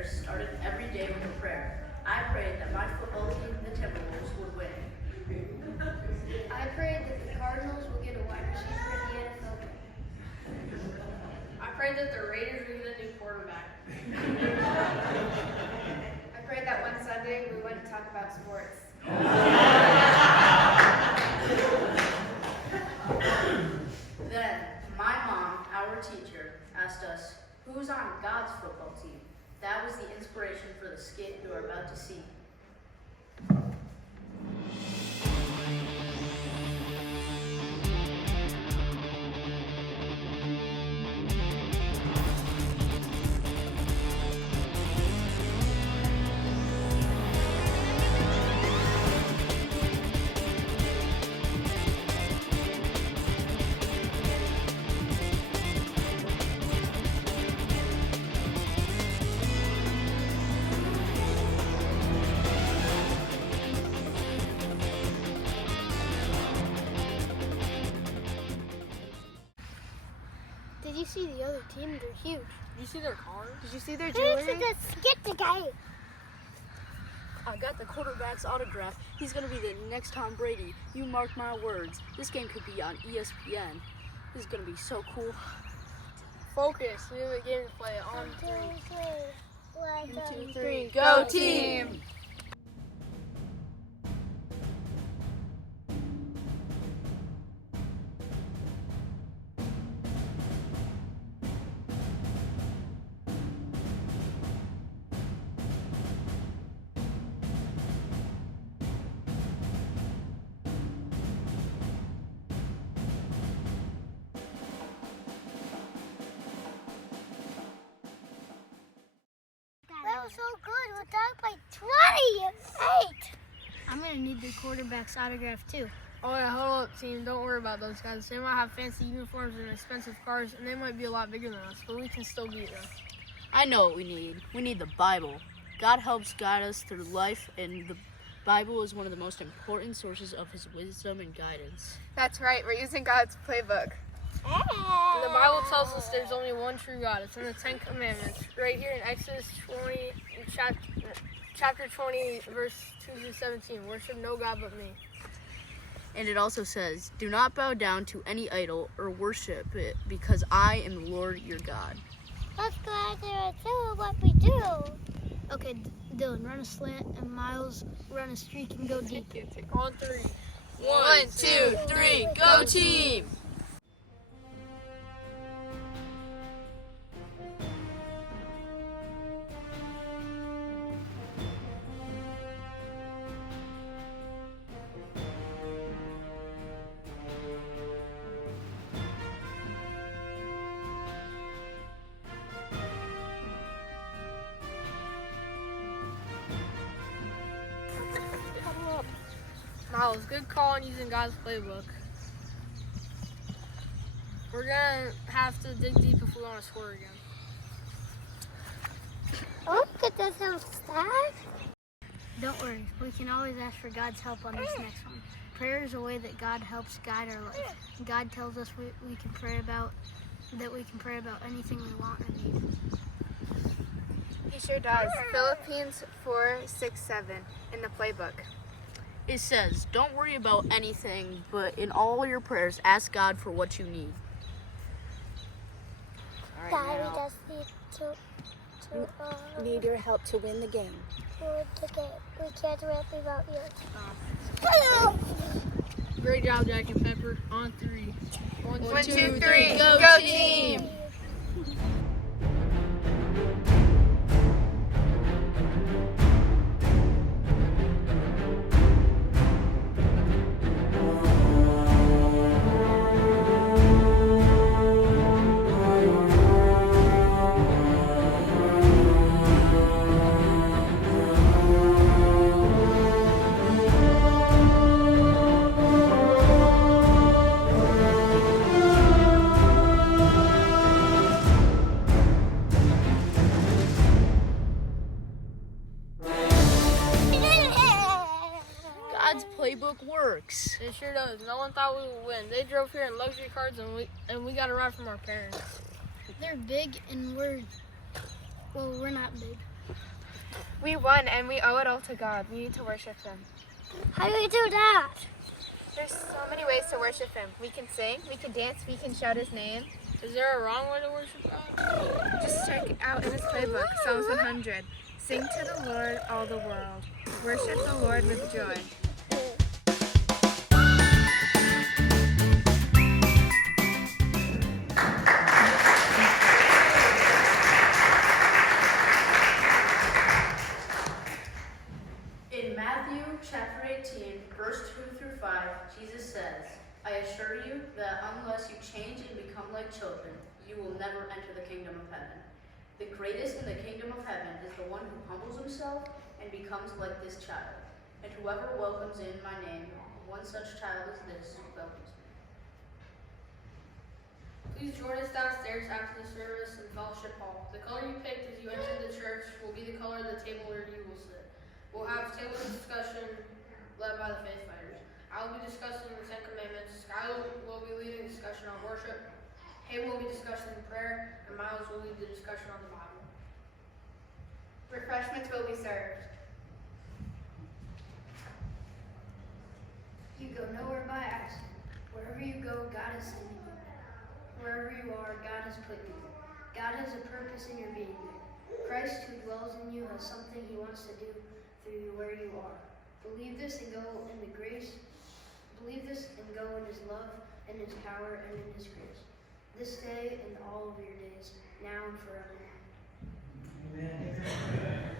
prayers started every day with a prayer. I prayed that my football team, the Timberwolves, would win. I prayed that the Cardinals would get a wide receiver in the NFL. I prayed that the Raiders would get a new quarterback. I prayed that one Sunday we wouldn't talk about sports. Then, my mom, our teacher, asked us, who's on God's football team? That was the inspiration for the skit you are about to see. Did you see the other team? They're huge. Did you see their cars? Did you see their We jewelry? should just skip the game. I got the quarterback's autograph. He's going to be the next Tom Brady. You mark my words. This game could be on ESPN. This is going to be so cool. Focus. We have a game to play on 3. 1, 2, 3. 3. Go team! That was so good. We're down by 28. I'm going to need the quarterback's autograph too. Oh yeah, hold up team. Don't worry about those guys. They might have fancy uniforms and expensive cars, and they might be a lot bigger than us, but we can still beat them. I know what we need. We need the Bible. God helps guide us through life, and the Bible is one of the most important sources of his wisdom and guidance. That's right, we're using God's playbook. And the Bible tells us there's only one true God. It's in the 10 Commandments, right here in Exodus 20, chapter 20, verse 2 through 17. Worship no God but me. And it also says, do not bow down to any idol or worship it, because I am the Lord your God. Let's go out there and do what we do. Okay, Dylan, run a slant, and Miles, run a streak and go deep. On 3. 1, 2, 3, go team! Miles, good call on using God's playbook. We're gonna have to dig deep if we want to score again. Oh, look at this stack. Don't worry, we can always ask for God's help on this next one. Prayer is a way that God helps guide our life. God tells us we can pray about anything we want and need. He sure does. Philippines 4:6-7 in the playbook. It says, don't worry about anything, but in all your prayers, ask God for what you need. God, we just need Need your help to win the game. we can't rap without you. Great job, Jack and Pepper. On 3. 1, 2, 3, go team! God's playbook works. It sure does. No one thought we would win. They drove here in luxury cars, and we got a ride from our parents. They're big and we're not big. We won and we owe it all to God. We need to worship Him. How do we do that? There's so many ways to worship Him. We can sing, we can dance, we can shout His name. Is there a wrong way to worship God? Just check it out in His playbook, Psalms 100. Sing to the Lord, all the world. Worship the Lord with joy. In Matthew chapter 18, verse 2 through 5, Jesus says, I assure you that unless you change and become like children, you will never enter the kingdom of heaven. The greatest in the kingdom of heaven is the one who humbles himself and becomes like this child. And whoever welcomes in my name, one such child as this welcomes me. Please join us downstairs after the service in Fellowship Hall. The color you picked as you enter the church will be the color of the table where you will sit. We'll have table discussion led by the faith fighters. I will be discussing the Ten Commandments. Skylar will be leading discussion on worship. Hayden will be discussing prayer, and Miles will lead the discussion on the Bible. Refreshments will be served. You go nowhere by accident. Wherever you go, God is sending you. Wherever you are, God has put you there. God has a purpose in your being there. Christ who dwells in you has something He wants to do through you where you are. Believe this and go in the grace. Believe this and go in His love and His power and in His grace. This day and all of your days, now and forever. Amen.